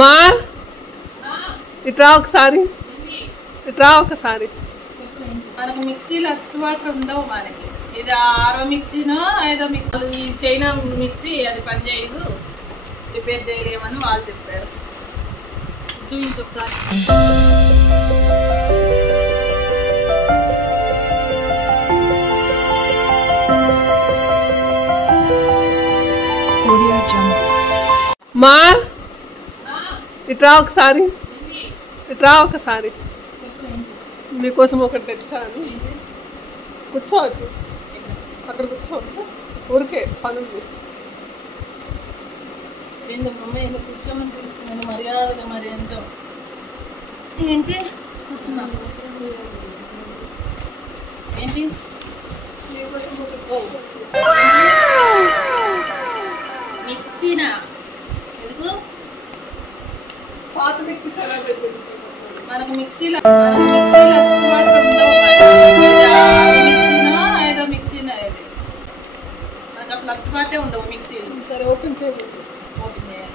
మా ఇట్రా ఒకసారి మనకు మిక్సీలు అందుబాటులో ఉండవు మనకి. ఇది 6వ మిక్సీనో 5వ మిక్సీ. ఈ చైనా మిక్సీ అది పనిచేయదు, రిపేర్ చేయలేమని వాళ్ళు చెప్పారు. చూపించు ఒకసారి. మా ఇట్రా ఒకసారి మీకోసం ఒకటి తెచ్చాను. కూర్చోవద్దు, అక్కడ కూర్చోవద్దు, ఊరికే పనుంది. ఏంటమ్మా ఏదో కూర్చోమని పిలుస్తున్నాను మర్యాదగా. మరి ఏంటో ఏంటి కూర్చున్నా ఏంటి మిక్సీనా? ఎందుకు? పాత మిక్సీ ఖరాబ్ అయిపోయింది. మనకు మిక్సీలు అందుబాటులో ఉండవు. 6వ మిక్సీనో 5వ మిక్సీనో ఇది. మనకు అసలు అందుబాటే ఉండవు మిక్సీలు. సరే ఓపెన్ చేయాలి. ఓపెన్ చేయాలి.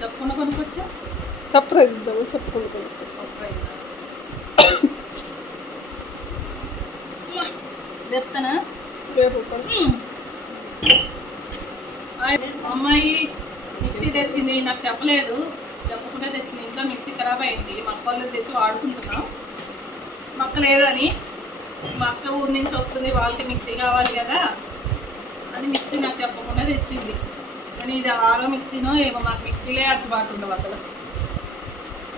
చెప్పుకున్న కొనుక్కొచ్చా. సర్ప్రైజ్ ఇద్దాము. చెప్పుకున్న కొనుక్కొచ్చా. సర్ప్రైజ్ చెప్తానా? అమ్మాయి మిక్సీ తెచ్చింది, నాకు చెప్పలేదు, చెప్పకుండా తెచ్చింది. ఇంట్లో మిక్సీ ఖరాబ్ అయింది. మా అక్క వాళ్ళు తెచ్చి వాడుకుంటున్నాం. మా అక్క లేదని, మా అక్క ఊరి నుంచి వస్తుంది, వాళ్ళకి మిక్సీ కావాలి కదా అని మిక్సీ నాకు చెప్పకుండా తెచ్చింది. కానీ ఇది 6వ మిక్సీనో ఏమో, మాకు మిక్సీలే అందుబాటు ఉండవు అసలు.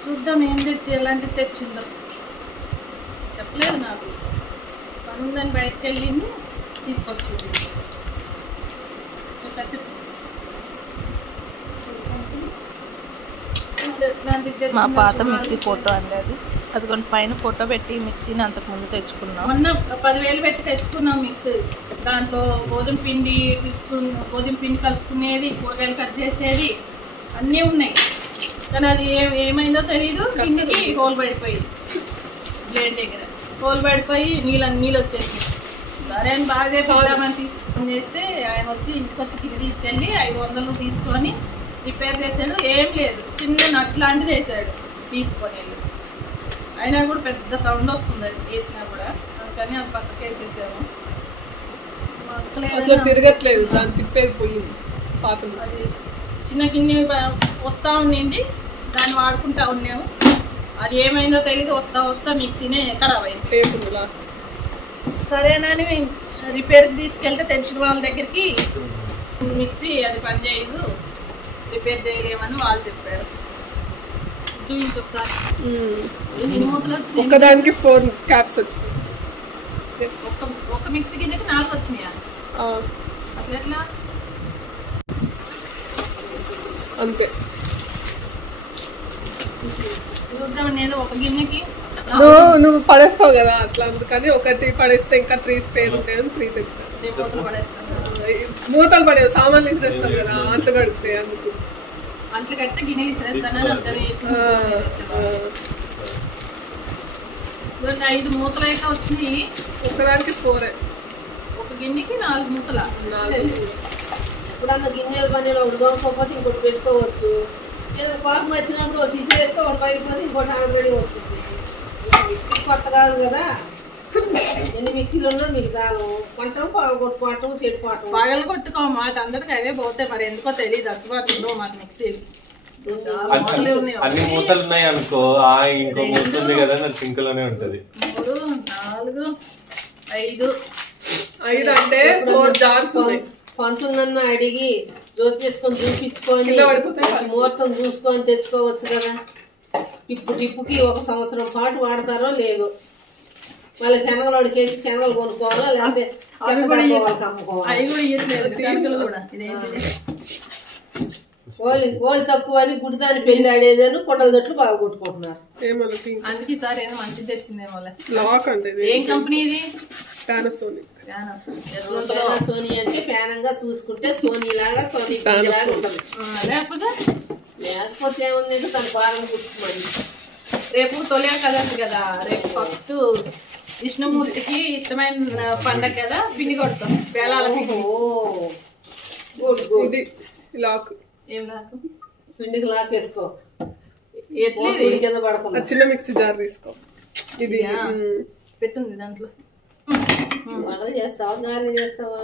చూద్దాం ఏం తెచ్చి ఎలాంటిది తెచ్చిందో. చెప్పలేదు నాకు, పనుందని బయటకు వెళ్ళింది, తీసుకొచ్చింది. మా పాత మిక్సీ ఫోటో అండి అది. అది కొన్ని పైన ఫోటో పెట్టి మిక్సీని అంతకుముందు తెచ్చుకున్నాం. మొన్న 10,000 పెట్టి తెచ్చుకున్నాం మిక్సీ. దాంట్లో గోధుమ పిండి కలుపుకునేది, కూరగాయలు కట్ చేసేది అన్నీ ఉన్నాయి. కానీ అది ఏమైందో తెలీదు, కిందికి హోల్ పడిపోయింది. బ్లేడ్ దగ్గర హోల్ పడిపోయి నీళ్ళు వచ్చేసింది. సరే అని బాగా చేద్దామని తీసుకొని చేస్తే ఆయన వచ్చి ఇంటికి వచ్చి కింద తీసుకెళ్ళి 500 తీసుకొని రిపేర్ చేశాడు. ఏం లేదు, చిన్న నట్ లాంటిది వేసాడు తీసుకొని వెళ్ళి. అయినా కూడా పెద్ద సౌండ్ వస్తుంది అది వేసినా కూడా. అందుకని అది పక్కకి వేసేసాము. అసలు తిరగట్లేదు, దాన్ని తిప్పేది పోయింది. పాత అది చిన్న గిన్నె వస్తూ ఉండింది, దాన్ని వాడుకుంటా ఉన్నాము. అది ఏమైందో తెలియదు, వస్తా మిక్సీనే ఖరాబ్ అయింది. సరేనని రిపేర్కి తీసుకెళ్తే తెలిసిన వాళ్ళ దగ్గరికి మిక్సీ అది పనిచేయదు, రిపేర్ చేయలేమని వాళ్ళు చెప్పారు. చూపించు ఒకసారి. ఎన్ని మూతలు వచ్చినాయి? ఒకదానికి 4 క్యాప్స్ వచ్చినాయి. ఒక మిక్సీ గిన్నెకి 4 వచ్చినాయా? అట్లా ఎట్లా? అంతే. చూద్దామని నేను ఒక గిన్నెకి నువ్వు పడేస్తావు కదా అట్లా, అందుకని ఒకటి పడేస్తే ఇంకా 3 స్పేర్ ఉంటాయని 3 తెచ్చాను. మూతలు పడేస్తాను. మూతలు పడేవు, సామాన్లు ఇచ్చేస్తాం కదా అంత కడితే. అందుకు అంట్లు కడితే గిన్నెలు ఇచ్చేస్తానని అర్థం. 5 మూతలు అయితే వచ్చినాయి. ఒకదానికి 4. ఒక గిన్నెకి 4 మూతల. ఎప్పుడన్నా గిన్నెల పనిలో ఒకటి దొరకకపోతే ఇంకోటి పెట్టుకోవచ్చు. ఏదో పాపం వచ్చినప్పుడు ఒకటి తీసేస్తే ఒకటి పైపోతే ఇంకోటి ఆల్రెడీ వచ్చింది. మిక్సీ కొత్త కాదు కదా, ఎన్ని మిక్సీలు ఉన్నా మీకు చాలు. పంటం పాగొట్టుకోవటం, చెడిపోవటం. పగలు కొట్టుకో మాకు అందరికి అవే పోతాయి. మరి ఎందుకో తెలియదు, అందుబాటులో మాకు మిక్సీలు అన్ని మూతలు ఉన్నాయి అనుకో, ఇంకో మూత ఉంది కదా సింక్ లోనే ఉంటది. 3, 4, 5 అంటే 4 జార్స్ ఉన్నాయి. పంతులన్న అడిగి జోతి చేసుకొని చూపించుకొని ముహూర్తం చూసుకొని తెచ్చుకోవచ్చు కదా. టిప్పుకి 1 సంవత్సరం పాటు వాడతారో లేదో. మళ్ళీ శనగలు అడిగేసి శనగలు కొనుక్కోవాలా, లేకపోతే ఓలి తక్కువ అని గుడిదాన్ని పెళ్లి ఆడేదని కొట్టల దొట్లు బాగా కొట్టుకుంటున్నారు. అందుకే సార్ ఏదో మంచిది తెచ్చిందేమో. ఏం కంపెనీ ఇది? సోనీ అంటే ప్యానంగా చూసుకుంటే సోనీ లాగా సోనీ లాగా ఉంటుంది. లేకపోతే ఏముంది తన బాగా గుర్తుమని. రేపు తొలియా కదా, రేపు ఫస్ట్ విష్ణుమూర్తికి ఇష్టమైన పండగ కదా, పిండి కొడతాం. బేళాల పిండి. లాక్. ఏం లాకు? పిండికి లాకేసుకో ఎట్లా కింద పడకుండా. చిన్న మిక్సీ జార్ తీసుకో. ఇది పెట్టింది దాంట్లో. వడలు చేస్తావా గారెలు చేస్తావా?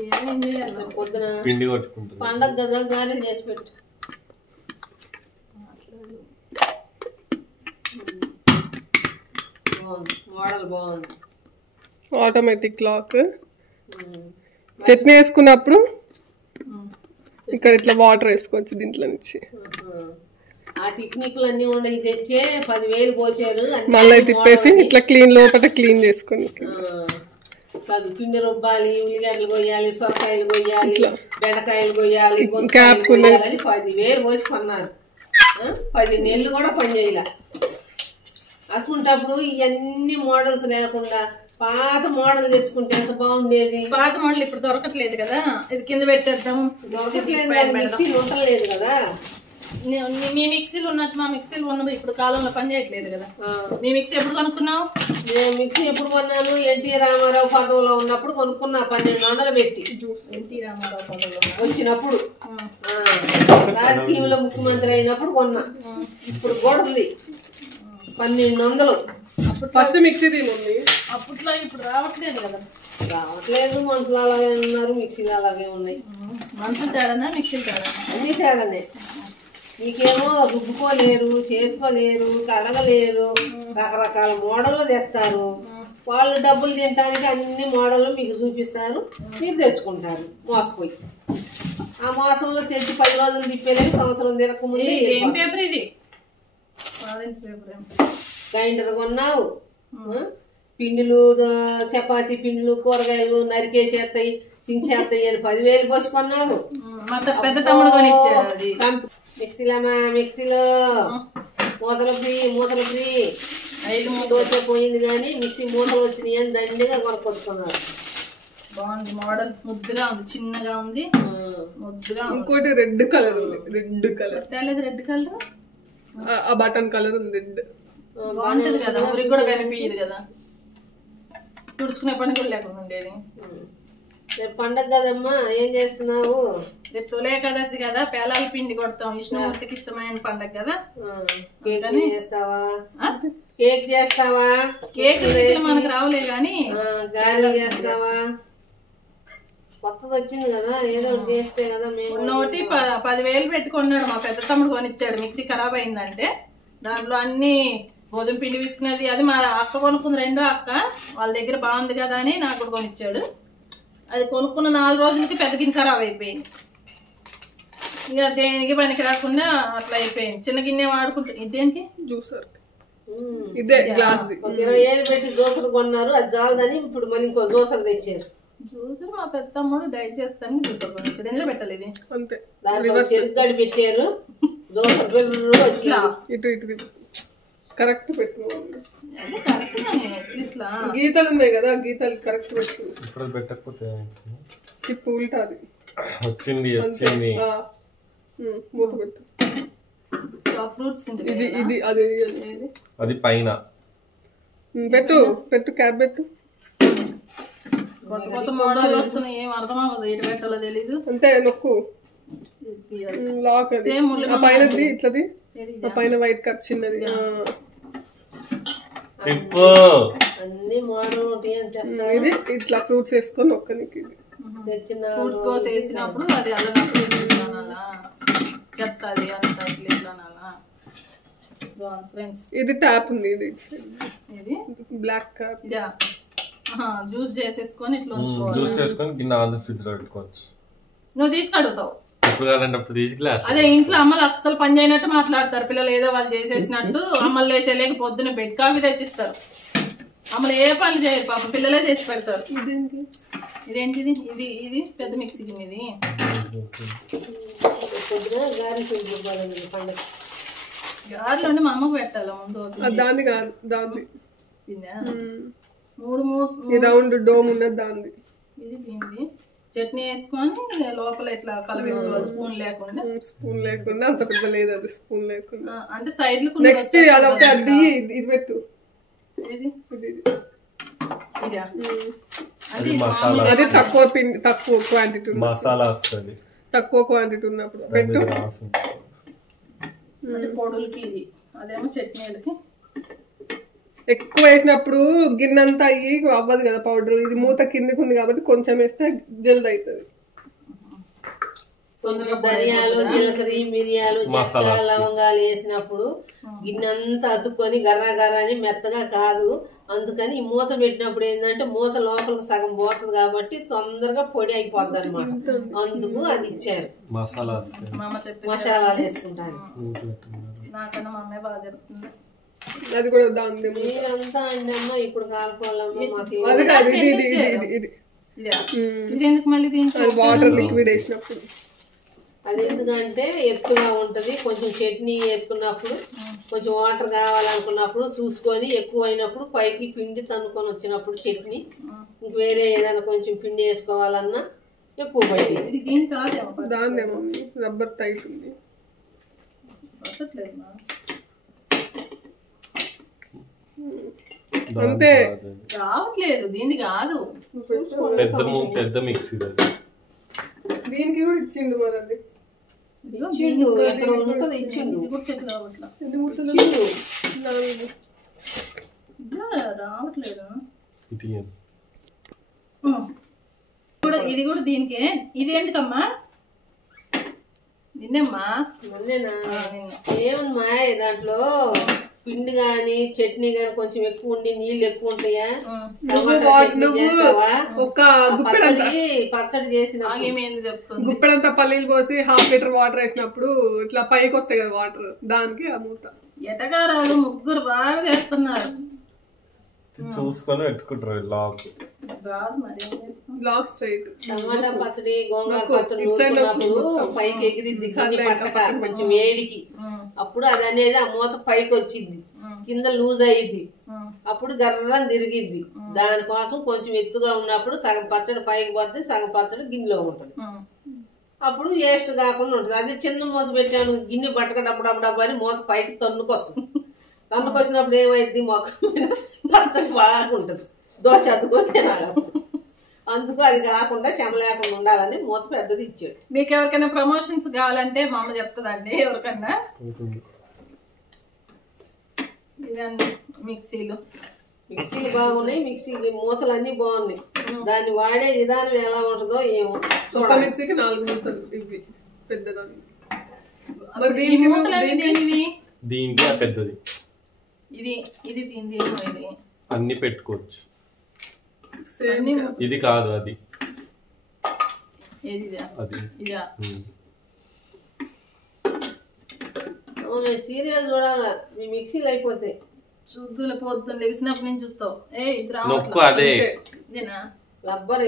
ఏమేం చేయాలి పొద్దున పిండి కొట్టుకుంటుంది. పండగ కదా గారెలు చేసి పెట్టు. బాగుంది మోడల్ బాగుంది. Automatic lock. చట్నీ వేసుకున్నప్పుడు ఇక్కడ ఇట్లా వాటర్ వేసుకోవచ్చు దీంట్లో నుంచి. ఆ టెక్నిక్లు అన్ని ఉన్నాయి. తెచ్చే 10,000 పోచారు. మళ్ళీ తిప్పేసి ఇట్లా క్లీన్ లోపల క్లీన్ చేసుకుని కాదు పిండి రుబ్బాలి, ఉల్లిగడ్డలు కొయ్యాలి, సొరకాయలు కొయ్యాలి, బెండకాయలు కొయ్యాలి, క్యాప్ 10,000 పోసి కొన్నారు. 10 నెలలు కూడా పని చేయాల. అసుకుంటప్పుడు ఇవన్నీ మోడల్స్ లేకుండా పాత మోడల్ తెచ్చుకుంటే ఎంత బాగుండేది. పాత మోడల్ ఇప్పుడు దొరకట్లేదు కదా, ఇది కింద పెట్టేద్దాం. దొరకట్లేదు, మిక్సీలు ఉండలేదు కదా. మీ మిక్సీలు ఉన్నట్టు మా మిక్సీలు ఉన్నవి ఇప్పుడు కాలంలో పని చేయట్లేదు కదా. మీ మిక్సీ ఎప్పుడు కొనుక్కున్నావు? నేను మిక్సీ ఎప్పుడు కొన్నాను? ఎన్టీ రామారావు పదవిలో ఉన్నప్పుడు కొనుక్కున్నా 1200 పెట్టి. ఎన్టీ రామారావు పదవిలో వచ్చినప్పుడు రాజకీయంలో ముఖ్యమంత్రి అయినప్పుడు కొన్నా. ఇప్పుడు కూడా ఉంది 1200. ఫస్ట్ మిక్సీ ఉంది అప్పట్లో, ఇప్పుడు రావట్లేదు కదా. రావట్లేదు, మనుషులు అలాగే ఉన్నారు, మిక్సీలు అలాగే ఉన్నాయి. మనుషులు తేడానా మిక్సీలు తేడా? అన్ని తేడానే. మీకేమో రుబ్బుకోలేరు, చేసుకోలేరు, కడగలేరు, రకరకాల మోడళ్ళు తెస్తారు. వాళ్ళు డబ్బులు తినడానికి అన్ని మోడళ్ళు మీకు చూపిస్తారు, మీరు తెచ్చుకుంటారు మోసపోయి. ఆ మోసంలో తెచ్చి 10 రోజులు తిప్పేలేక సంవత్సరం తిరగకముందే ఏం పేపర్ ఇది? గ్రైండర్ కొన్నావు, పిండిలు, చపాతీ పిండిలు, కూరగాయలు నరికేసేస్తాయి, చించేస్తాయి అని 10,000 పోసి కొన్నావు. పెద్ద తమ్ముడు కొనిచ్చాడు. మిక్సీలో మూతలు ఫ్రీ. దోశ పోయింది కానీ మిక్సీ మూతలు వచ్చినాయి అని దండిగా కొనుక్కొచ్చుకున్నారు. బాగుంది మోడల్, ముద్దుగా ఉంది, చిన్నగా ఉంది, ముద్దుగా. ఇంకోటి రెడ్ కలర్ ఉంది. రెడ్ కలర్ రెడ్ కలర్, ఆ బటన్ కలర్ ఉంది రెడ్. బాగుంటది కదా, ఊరికి కూడా కనిపించదు కదా, తుడుచుకునే పని కూడా లేకుండా ఉండేది. రేపు పండగ కదమ్మా, ఏం చేస్తున్నావు? రేపు తొలి ఏకాదశి కదా, పేలాల పిండి కొడతాం. విష్ణుమూర్తికి ఇష్టమైన పండగ కదా. కేక్ చేస్తావా? కేక్ చేస్తావా? కేక్ మనకు రావులే గాని గారెలు చేస్తావా? కొత్తది వచ్చింది కదా, ఏదో ఒకటి చేస్తే కదా. మేము ఉన్నోటి 10,000 పెట్టుకున్నాడు మా పెద్ద తమ్ముడు కొనిచ్చాడు. మిక్సీ ఖరాబ్ అయిందంటే దాంట్లో అన్ని గోధుమ పిండి విసుకున్నది, అది మా అక్క కొనుక్కుంది, రెండో అక్క. వాళ్ళ దగ్గర బాగుంది కదా అని నాకు కూడా కొనిచ్చాడు. అది కొనుక్కున్న 4 రోజులకి పెద్ద గిన్నె ఖరాబ్ అయిపోయింది. ఇక దేనికి పనికి రాకుండా అట్లా అయిపోయింది. చిన్న గిన్నె వాడుకుంటే ఇదేంటి జ్యూసర్, ఇదే గ్లాస్. 20,000 పెట్టి జ్యూసర్ కొన్నారు, అది చాలదని ఇప్పుడు మళ్ళీ ఇంకో జ్యూసర్ తెచ్చారు. జ్యూసర్ మా పెద్ద తమ్ముడు డైట్ చేస్తాను జ్యూసర్ కొనిచ్చాడు. ఎందులో పెట్టాలి ఇది? అంతే, దాంట్లో చెరుగడ్డి పెట్టారు, జ్యూసర్ పెరుగు వచ్చింది. ఇటు కరెక్ట్ పెట్టుకోవాలి. ఇట్లా గీతలు ఉన్నాయి కదా, గీతలు కరెక్ట్ పెట్టు. ఇప్పుడు పెట్టకపోతే తిప్పు ఉల్టాది. వచ్చింది మూత పెట్టు. ఫ్రూట్స్ ఇది ఇది అది అది పైన పెట్టు క్యాప్ పెట్టు. కొత్త కొత్త మోడల్ వస్తున్నాయి, ఏం అర్థం అవ్వదు, ఎటు పెట్టాలో తెలీదు. అంతే నొక్కు, లాక్. అది పైనది ఇట్లది, పైన వైట్ కప్ చిన్నది. అన్ని మోడల్ ఇది ఇట్లా ఫ్రూట్స్ వేసుకొని నొక్కనికి. ఇది తెచ్చిన ఫ్రూట్స్ కోసి వేసినప్పుడు అది అల్లనప్పుడు చెప్తాది అంత ఇట్లా ఫ్రెండ్స్. ఇది ట్యాప్ ఉంది, ఇది ఇది బ్లాక్ క్యాప్. ఇదా జ్యూస్ చేసేసుకొని ఇట్లా ఉంచుకోవాలి. జ్యూస్ చేసుకొని గిన్నె ఆన్ ఫ్రిడ్జ్ లో పెట్టుకోవచ్చు. నువ్వు తీసుకడుగుతావు అదే ఇంట్లో అమ్మలు అస్సలు పని చేయనట్టు మాట్లాడతారు. పిల్లలు ఏదో వాళ్ళు చేసేసినట్టు అమ్మలు వేసేలేక పొద్దున బెడ్ కాఫీ తెచ్చిస్తారు. అమ్మలు ఏ పనులు చేయరు, పాపం పిల్లలే చేసి పెడతారు. ఇదేంటిది? ఇది ఇది పెద్ద మిక్సీ ఇది. గారెలు అంటే మా అమ్మకు పెట్టాలి ముందు. దాన్ని కాదు, దాన్ని మూడు రౌండ్ డోమ్ ఉన్నది దాన్ని. ఇది దీనిది చట్నీ వేసుకొని లోపల ఇట్లా కలబెట్టుకోవాలి, స్పూన్ లేకుండా. అంత పెద్ద లేదు అది, స్పూన్ లేకుండా. అంటే సైడ్ లు. నెక్స్ట్ అదొకటి, అది ఇది పెట్టు. అది తక్కువ పిండి, తక్కువ క్వాంటిటీ, మసాలా వస్తుంది, తక్కువ క్వాంటిటీ ఉన్నప్పుడు పెట్టు. అంటే పొడులకి ఇది, అదేమో చట్నీలకి. ఎక్కువ వేసినప్పుడు గిన్నెంతా అయ్యి అవ్వదు కదా పౌడర్. ఇది మూత కిందకి ఉంది కాబట్టి కొంచెం వేస్తే జల్ది అవుతుంది. ధనియాలు, జీలకర్ర, మిరియాలు, చెక్క, లవంగాలు వేసినప్పుడు గిన్నెంతా అతుక్కొని గర్ర గర్ర అని మెత్తగా కాదు. అందుకని ఈ మూత పెట్టినప్పుడు ఏంటంటే మూత లోపలికి సగం పోతుంది కాబట్టి తొందరగా పొడి అయిపోతుంది అనమాట. అందుకు అది ఇచ్చారు. మసాలాలు వేసుకుంటారు. నాకన్నా మా అమ్మాయి బాగా చెప్తుంది. అది కూడా దాని మీరంతా అండి అమ్మ ఇప్పుడు కాలుకోవాలమ్మా. మాకు ఇది ఎందుకు మళ్ళీ దీంట్లో వాటర్ లిక్విడ్ వేసినప్పుడు అది ఎందుకంటే ఎత్తుగా ఉంటది. కొంచెం చట్నీ వేసుకున్నప్పుడు కొంచెం వాటర్ కావాలనుకున్నప్పుడు చూసుకొని ఎక్కువ అయినప్పుడు పైకి పిండి తన్నుకొని వచ్చినప్పుడు చట్నీ ఇంక వేరే ఏదైనా కొంచెం పిండి వేసుకోవాలన్నా ఎక్కువ పైకి. ఇది దీని కాదేమో, దానిదేమో రబ్బర్ టైట్ ఉంది. అంతే రావట్లేదు. దీన్ని కాదు, పెద్ద మిక్సీ. దీనికి కూడా ఇచ్చిండు మరి. అది ఇచ్చిండు, ఎక్కడ ఉంటుంది ఇచ్చిండు. రావట్లేదు. ఇది కూడా దీనికే. ఇది ఎందుకమ్మా? నిన్నమ్మా ఏమమ్మా దాంట్లో పిండి గాని చట్నీ గాని కొంచెం ఎక్కువ ఉండి నీళ్ళు ఎక్కువ ఉంటాయా? పచ్చడి చేసిన గుప్పెడంతా పల్లీలు పోసి 1/2 లీటర్ వాటర్ వేసినప్పుడు ఇట్లా పైకి వస్తాయి కదా వాటర్, దానికి ఆ మూత. ఎటగారాలు ముగ్గురు బాగా చేస్తున్నారు. చూసుకొని పెట్టుకుంటారు లాక్ స్ట్రైట్. టమాటా పచ్చడి, గోంగూర పచ్చడి నూరుకున్నప్పుడు పైకి ఎగిరిద్ది పట్టక కొంచెం వేడికి. అప్పుడు అది అనేది ఆ మూత పైకి వచ్చింది, కింద లూజ్ అయ్యిద్ది, అప్పుడు గర్రం తిరిగిద్ది. దానికోసం కొంచెం ఎత్తుగా ఉన్నప్పుడు సగం పచ్చడి పైకి పోద్ది, సగం పచ్చడి గిన్నెలో ఉంటది. అప్పుడు వేస్ట్ కాకుండా ఉంటది. అది చిన్న మూత పెట్టాను గిన్నె పట్టక డబ్బు అని మూత పైకి తన్నుకొస్తుంది. తన్నుకొచ్చినప్పుడు ఏమైంది మొక్క పచ్చడి బాగా ఉంటది, దోశ అద్దుకొని తినాలి. అందుకు అది కాకుండా శ్రమ లేకుండా ఉండాలని మూత పెద్దది ఇచ్చాడు. మీకు ఎవరికైనా ప్రమోషన్స్ కావాలంటే మా అమ్మ చెప్తుందండి. ఎవరికన్నా ఇదండి మిక్సీలు బాగున్నాయి. మిక్సీ మూతలు అన్ని బాగున్నాయి. దాన్ని వాడే విధానం ఎలా ఉంటుందో ఏమో. మిక్సీకి 4 మూతలు ఇవి పెద్దదాన్ని. దీనికి పెద్దది. ఇది దీని ఇది అన్ని పెట్టుకోవచ్చు. ఇది కాదు అది. సీరియల్ చూడాలా మీ మిక్సీలు అయిపోతాయి. చూద్దులే పొద్దున్న లేచినప్పుడు నేను చూస్తావు. ఇదేనా రబ్బర్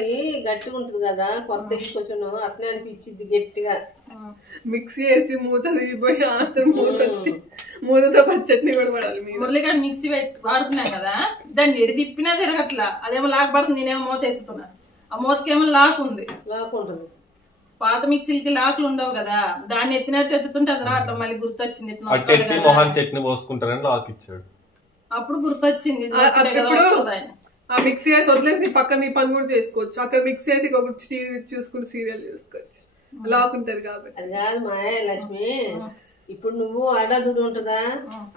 గట్టిగా ఉంటది కదా, కొత్త కొంచెం అట్నే అనిపించింది గట్టిగా. మిక్సీ వేసి మూత దిగిపోయి మూత వచ్చి మూతతో పచ్చట్ని కూడా పడాలి. మురళిగాడు మిక్సీ వాడుతున్నాం కదా, దాన్ని ఎడి తిప్పినా తిరగట్లా. అదేమో లాక్ పడుతుంది, నేనేమో మూత ఎత్తుతున్నా. ఆ మూతకేమో లాక్ ఉంది. లాక్ ఉంటుంది. పాత మిక్సీలకి లాక్లు ఉండవు కదా, దాన్ని ఎత్తినట్టు ఎత్తుతుంటే అది రావట్లా. మళ్ళీ గుర్తొచ్చింది చట్నీ పోసుకుంటారని లాక్ ఇచ్చాడు. అప్పుడు గుర్తొచ్చింది ఆ మిక్సీ వేసి వదిలేసి పక్కన పని కూడా చేసుకోవచ్చు. అక్కడ మిక్సీ వేసి చూసుకుంటూ సీరియల్ చూసుకోవచ్చు. లాక్ ఉంటది కాబట్టి. అది కాదు మా లక్ష్మి, ఇప్పుడు నువ్వు అడాదుడు ఉంటుందా,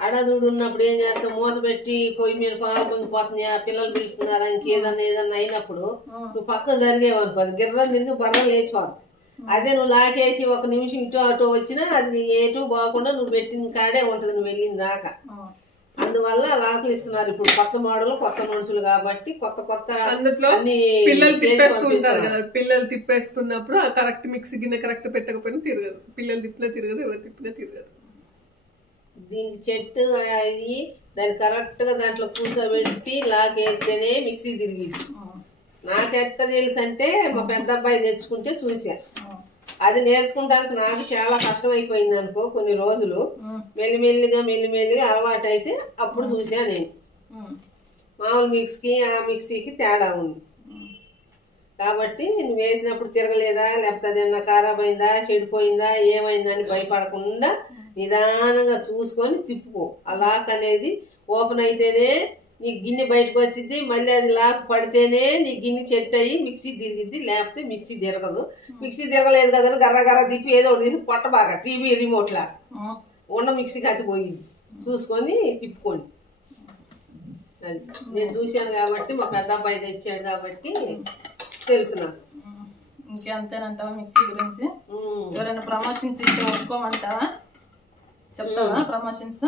అడాదుడు ఉన్నప్పుడు ఏం చేస్తావు? మూత పెట్టి పొయ్యి మీద పాలు పొంగిపోతున్నాయా, పిల్లలు పిలుస్తున్నారా, ఇంకేదన్నా అయినప్పుడు నువ్వు పక్క జరిగేవనుకో అది గిర్రం తిరిగి బర్రం లేచిపోతుంది. అదే నువ్వు లాకేసి 1 నిమిషం ఇటు అటు వచ్చినా అది ఏటూ బాగుండా నువ్వు పెట్టిన కాడే ఉంటది నువ్వు వెళ్ళిన దాకా. అందువల్ల లాకులు ఇస్తున్నారు ఇప్పుడు. కొత్త మోడల్, కొత్త మనుషులు కాబట్టి కొత్త అందులో పిల్లలు తిప్పేస్తుంటారు కదా. పిల్లలు తిప్పేస్తున్నప్పుడు ఆ కరెక్ట్ మిక్సీ గిన్నె కరెక్ట్ పెట్టకపోయినా తిరగదు. పిల్లలు తిప్పినా తిరగదు, ఎవరు తిప్పినా తిరగదు. దీనికి చెట్టు అయ్యి దాన్ని కరెక్ట్ గా దాంట్లో కూర్చోబెట్టి లాక్ వేస్తేనే మిక్సీ తిరిగింది. నాకెట్ట తెలుసు అంటే మా పెద్ద అబ్బాయి నేర్చుకుంటే చూసా. అది నేర్చుకుంటానికి నాకు చాలా కష్టం అయిపోయింది అనుకో. కొన్ని రోజులు మెల్లిమెల్లిగా అలవాటు అయితే అప్పుడు చూసా నేను. మామూలు మిక్సీకి ఆ మిక్సీకి తేడా ఉంది కాబట్టి నువ్వు వేసినప్పుడు తిరగలేదా, లేకపోతే అదేమన్నా ఖరాబ్ అయిందా, చెడిపోయిందా, ఏమైందా అని భయపడకుండా నిదానంగా చూసుకొని తిప్పుకో. ఆ లాక్ అనేది ఓపెన్ అయితేనే నీ గిన్నె బయటకు వచ్చింది. మళ్ళీ అది లాక్ పడితేనే నీ గిన్నె చెట్టు అయ్యి మిక్సీ తిరిగిద్ది, లేకపోతే మిక్సీ తిరగదు. మిక్సీ తిరగలేదు కదా గర్ర తిప్పి ఏదో తీసి పొట్ట బాగా టీవీ రిమోట్ లా ఉన్న మిక్సీకి అది పోయింది చూసుకొని తిప్పుకోండి. అది నేను చూశాను కాబట్టి మా పెద్ద అబ్బాయి తెచ్చాడు కాబట్టి తెలుసు నాకు. ఇంకంతేనంటావా మిక్సీ గురించి? ఎవరైనా ప్రమోషన్స్ ఇస్తే ఒప్పుకోమంటావా? చెప్తావా ప్రమోషన్స్?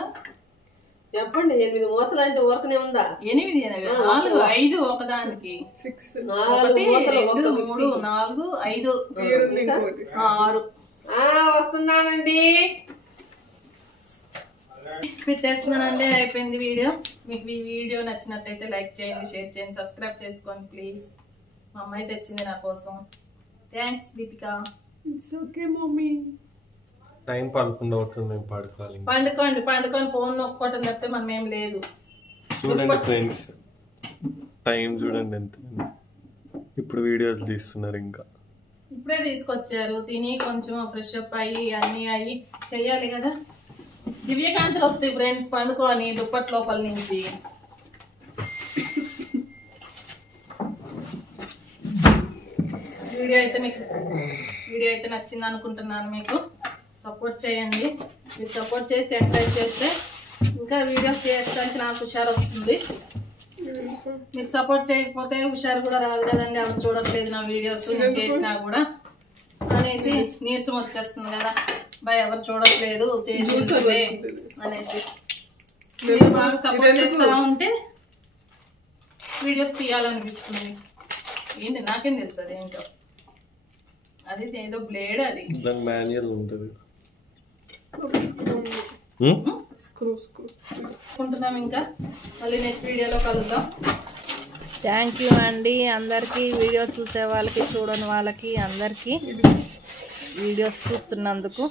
చెప్పండి. 8 మూతలు అంటే ఊరకనే ఉందా? 8, 4, 5 ఒకదానికి 4 మూతలు 2, 3, 4, 5, 6 వస్తున్నానండి. పెట్టేస్తున్నానండి. అయిపోయింది వీడియో. మీకు ఈ వీడియో నచ్చినట్టయితే లైక్ చేయండి, షేర్ చేయండి, సబ్స్క్రైబ్ చేసుకోండి ప్లీజ్. మా అమ్మాయి తెచ్చింది నా కోసం. Thanks Deepika. It's okay mummy. Time పడుకుండా అవుతుంది, మేము పడుకోవాలి. పండుకొని ఫోన్ నొక్కోవటం తప్పితే మనం ఏం లేదు. చూడండి ఫ్రెండ్స్, టైం చూడండి ఎంత. ఇప్పుడు వీడియోస్ తీస్తున్నారు, ఇంకా ఇప్పుడే తీసుకొచ్చారు. తిని కొంచెం ఫ్రెష్ అప్ అయ్యి అన్నీ అయ్యి చెయ్యాలి కదా. దివ్యకాంతులు వస్తాయి ఫ్రెండ్స్ పండుకొని దుప్పటి లోపల నుంచి. వీడియో అయితే నచ్చింది అనుకుంటున్నాను. మీకు సపోర్ట్ చేయండి. మీరు సపోర్ట్ చేసి ఎంకరేజ్ చేస్తే ఇంకా వీడియోస్ చేయడానికి నాకు హుషారు వస్తుంది. మీరు సపోర్ట్ చేయకపోతే హుషారు కూడా రాదు కదండి. అవి చూడట్లేదు నా వీడియోస్ నేను చేసినా కూడా అనేసి నీరసం వచ్చేస్తుంది కదా. ఎవరు చూడట్లేదు చేసి అనేసి మీరు బాగా సపోర్ట్ చేస్తా ఉంటే వీడియోస్ తీయాలనిపిస్తుంది. ఏంటి నాకేం తెలుసు అదేంటో. అది ఏదో బ్లేడ్, అది దాని మాన్యువల్ ఉంటుంది. అనుకుంటున్నాం. ఇంకా మళ్ళీ నెక్స్ట్ వీడియోలో కలుద్దాం. థ్యాంక్ యూ అండి అందరికీ, వీడియో చూసే వాళ్ళకి చూడని వాళ్ళకి అందరికీ వీడియోస్ చూస్తున్నందుకు.